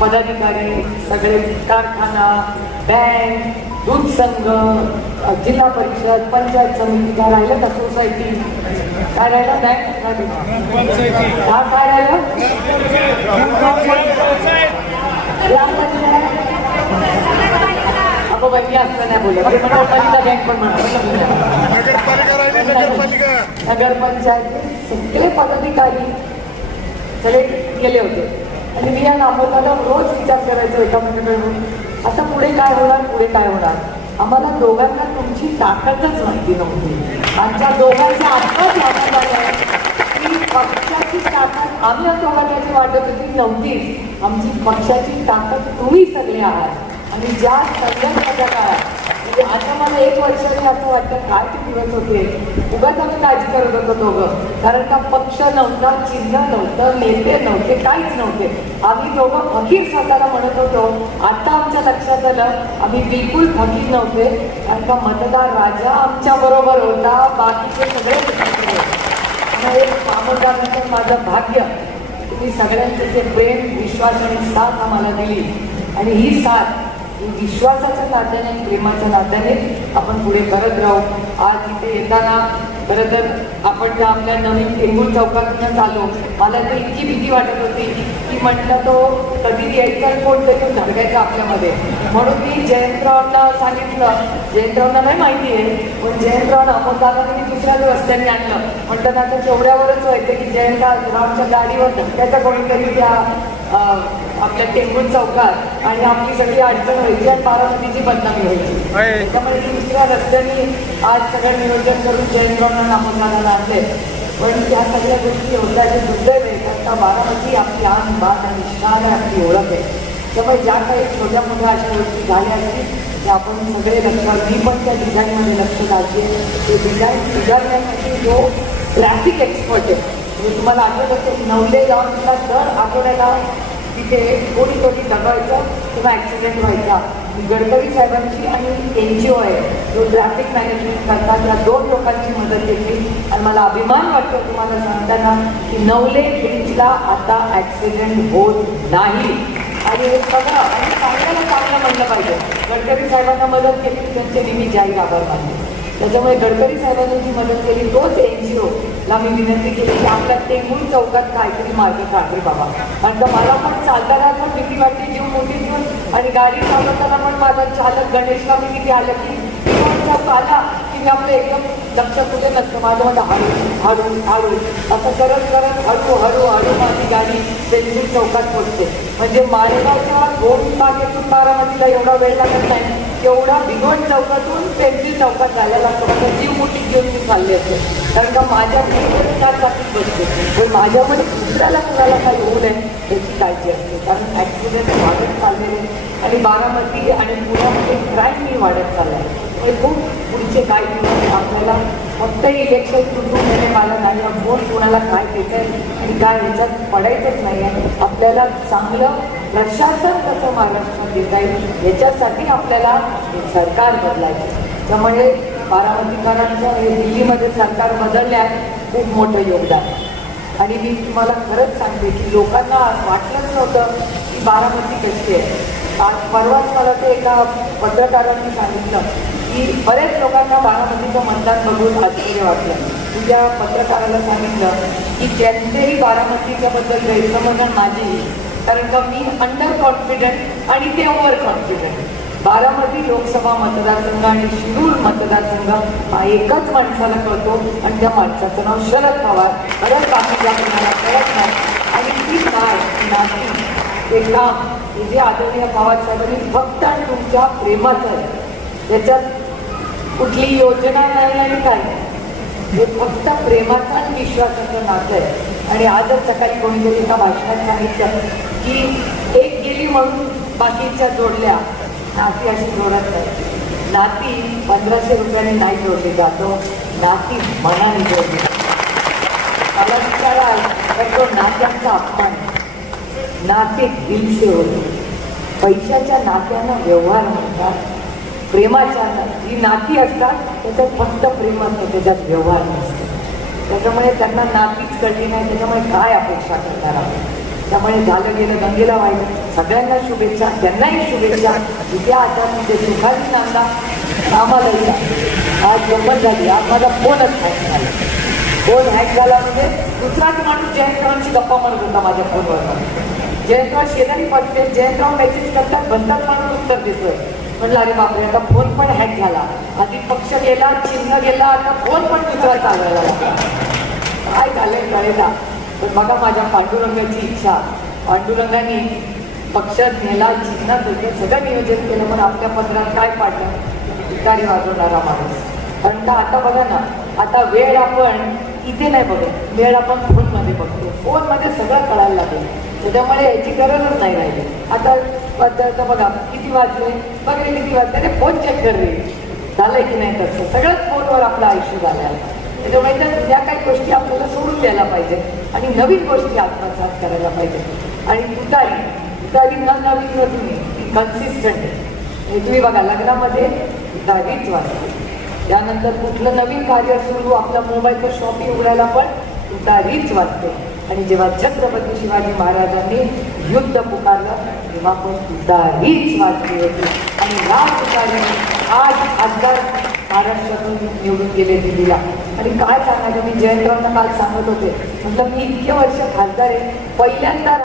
पदाधिकारी सगळे कारखाना बँक दूध संघ जिल्हा परिषद पंचायत समिती काय राहिलं का सोसायटी? काय राहिलं बँक हा काय राहिलं अगो बाई मी असं नाही नगरपालिका बँक पण नगरपंचायत सगळे पदाधिकारी सगळे गेले होते. आणि मी या नामोदाला रोज विचार करायचो एका मिनिटाकडून आता पुढे काय होणार पुढे काय होणार? आम्हाला दोघांना तुमची ताकदच माहिती नव्हती. आमच्या दोघांच्या आत्ताच लक्षात आलं की पक्षाची ताकद आम्ही या दोघांची वाटत होती नव्हतीच आमची पक्षाची ताकद तुम्ही सगळे आहात. आणि ज्या संघर्षाच्या काळात म्हणजे आता मला एक वर्षाने असं वाटतं काय ते दिवस होते. उगाच आम्ही काळजी करत होतो दोघं. कारण का पक्ष नव्हता चिन्ह नव्हतं नेते नव्हते काहीच नव्हते. आम्ही दोघं फकीर स्वतःला म्हणत होतो. आता आमच्या लक्षात आलं आम्ही बिलकुल फकीर नव्हते. कारण का मतदार राजा आमच्या बरोबर होता. बाकीचे सगळे फकीर एक माझं भाग्य. तुम्ही सगळ्यांचे जे प्रेम विश्वास आणि साथ आम्हाला दिली. आणि ही साथ विश्वासाच्या नात्याने प्रेमाच्या नात्याने आपण पुढे करत राहू. आज इथे येताना खरं तर आपण ज्या आपल्या नवीन टेंगूर चौकातून आलो मला तर इतकी भीती वाटत होती की म्हटलं तो कधी यायचा कोण तरी धडकायचा आपल्यामध्ये. म्हणून मी जयंतरावांना सांगितलं. जयंतरावांना नाही माहिती आहे पण जयंतराव अमोलदादांनी मी दुसऱ्याच रस्त्याने आणलं. म्हटलं आता तेवढ्यावरच व्हायचं की जयंतरावच्या गाडीवर धक्क्याचा कोणीतरी त्या आपल्या टेंबून चौकात आणि आपली सगळी अडचण व्हायची आणि बारामतीची बदनामी व्हायची. त्यामुळे दुसऱ्या रस्त्याने आज सगळं नियोजन करून जयंतरावना नामोदानाला आणले. पण त्या सगळ्या गोष्टी होत्या जे दुर्दैव आहे. कारण का बारामती आपली आन बात आणि शान आहे आपली ओळख आहे. त्यामुळे ज्या काही छोट्या मोठ्या अशा गोष्टी झाल्या असतील आपण सगळे लक्षात मी पण त्या डिझाईनमध्ये लक्ष घालते ते डिझाईन सुधारण्यासाठी जो ट्रॅफिक एक्सपर्ट आहे म्हणजे तुम्हाला आठवत असेल नवले जाऊनला दर आठवड्याला तिथे कोणी कोणी दगायचं किंवा ॲक्सिडेंट व्हायचा. गडकरी साहेबांची आणि एन जी ओ आहे. जो ट्रॅफिक मॅनेजमेंट करतात त्या दोन लोकांची मदत घेतली. आणि मला अभिमान वाटतो तुम्हाला सांगताना की नवले ब्रिजला आता ॲक्सिडेंट होत नाही. आणि हे सगळं आणि चांगल्याला चांगलं म्हणलं पाहिजे. गडकरी साहेबांना मदत केली त्यांचे नेहमी जाहीर आभार मानले. त्याच्यामुळे गडकरी साहेबांनी जी मदत केली तोच एन जी ओला मी विनंती केली की आपल्या टेंबून चौकात काहीतरी मार्ग काढले बाबा. कारण का मला पण चालताना पण भीती वाटते जीव मोठी घेऊन आणि गाडी चालवताना पण माझा चालक गणेशला मी किती आलं की चौक आला की मी आपलं एकदम लक्ष कुठे नसतं माझं म्हणतं हळू हळू हळू. असं करत करत हळू हळू हळू माझी गाडी पेन्सिल चौकात पोचते म्हणजे मालेगावच्या दोन बागेतून बारामतीला एवढा वेळ लागत नाही. तेवढा भिगवण चौकातून पेन्सिल चौकात जायला लागतो. माझा जीव मुठीत घेऊन मी चालले असते. कारण का माझ्या मुलीकडे चार चाकीत बसते. पण माझ्यामध्ये दुसऱ्याला कुणाला काही होऊ नये याची काळजी असते कारण ॲक्सिडेंट वाढत चाललेले आणि बारामती आणि पुण्यामध्ये क्राईमही वाढत चाललं आहे हे खूप पुढचे काही दिवस आपल्याला फक्त इलेक्शन कुटुंब देणे मला नाही कोण कोणाला काय घेत आहे आणि काय ह्याच्यात पडायचंच नाही आहे. आपल्याला चांगलं प्रशासन कसं महाराष्ट्रात देता येईल याच्यासाठी आपल्याला सरकार बदलायचं त्यामुळे बारामतीकरांचं हे दिल्लीमध्ये सरकार बदलण्यात खूप मोठं योगदान आणि मी तुम्हाला खरंच सांगते की लोकांना वाटलंच नव्हतं की बारामती कशी आहे. आज परवाच मला ते एका पत्रकारांनी सांगितलं की बरेच लोकांना बारामतीचं मतदान बघून आश्चर्य वाटलं तुझ्या पत्रकाराला सांगितलं की त्यांचेही बारामतीच्या बद्दल गैरसमज माझी कारण का मी अंडर कॉन्फिडंट आणि ते ओव्हर कॉन्फिडंट बारामती लोकसभा मतदारसंघ आणि शिरूर मतदारसंघ हा एकच माणसाला कळतो आणि त्या माणसाचं नाव शरद पवार. खरंच बाकीच्या कोणाला कळत नाही आणि ती काय? नाही. ते काम हे जे आदरणीय पवार साहेबांनी फक्त आणि तुमच्या प्रेमाचं आहे. त्याच्यात कुठली योजना नाही आणि काय हे फक्त प्रेमाचं आणि विश्वासाचं नातं आहे. आणि आजच सकाळी कोणीतरी एका भाषणात सांगितलं की एक गेली म्हणून बाकीच्या जोडल्या नाती अशी जोडत नाही. नाती पंधराशे रुपयाने नाही जोडली जातो नाती मनाने जोडली मला विचाराल तर तो नात्यांचा अपमान नाते दिलसे होते. पैशाच्या नात्यांना व्यवहार म्हणतात प्रेमाच्या जी नाती असतात त्याच्यात फक्त प्रेम असतं त्याच्यात व्यवहार नसतो. त्याच्यामुळे त्यांना नातीच कळली नाही त्याच्यामुळे काय अपेक्षा करणार आहोत? त्यामुळे झालं गेलं गंगेला वाईट सगळ्यांना शुभेच्छा त्यांनाही शुभेच्छा. जिथे आता तिथे सुखाची नांदा आम्हालाही आज गंमत झाली आज माझा फोनच हॅक झाला. फोन हॅक झाला म्हणजे दुसराच माणूस जयंतरावांची गप्पा मारत होता माझ्या फोनवर जयंतराव शेजारी पडते जयंतराव मेसेज करतात बंधन माणूस उत्तर देतोय. म्हणलं अरे बापरे आता फोन पण हॅक झाला. आधी पक्ष गेला चिन्ह गेला आता फोन पण दुसरा चालवायला लागला. काय झालंय कळेला पण बघा माझ्या पांडुरंगाची इच्छा. पांडुरंगाने पक्ष नेला चिन्ह होते सगळं नियोजन केलं पण आपल्या पत्रात काय पाडलं? भिकारी वाजवणारा माणूस. कारण का आता बघा ना आता वेळ आपण इथे नाही बघत. वेळ आपण फोनमध्ये बघतो. फोनमध्ये सगळं कळायला लागेल. त्याच्यामुळे याची गरजच नाही राहिली. आता आता बघा किती वाजले? बघ किती वाजले. ते फोन चेक करणे. झालं झालंय की नाही तसं? सगळंच फोनवर आपलं आयुष्य झालं आहे म्हणजे त्याच्यामुळे त्या जुन्या काही गोष्टी आपल्याला सोडून द्यायला पाहिजे आणि नवीन गोष्टी आत्मसात करायला पाहिजे. आणि तुतारी तुतारी न नवीन न ती कन्सिस्टंट आहे. तुम्ही बघा लग्नामध्ये तुतारीच वाजते. त्यानंतर कुठलं नवीन कार्य सुरू आपला मोबाईलचं शॉपिंग उघडायला पण तुतारीच वाजते. आणि जेव्हा छत्रपती शिवाजी महाराजांनी युद्ध पुकारलं तेव्हा पण तुतारीच वाचली होती. आणि या तुतारीने आज खासदार महाराष्ट्रातून निवडून गेले दिल्लीला. आणि काय सांगायचं मी जयंतरावना काल सांगत होते. म्हटलं मी इतके वर्ष खासदार आहे. पहिल्यांदा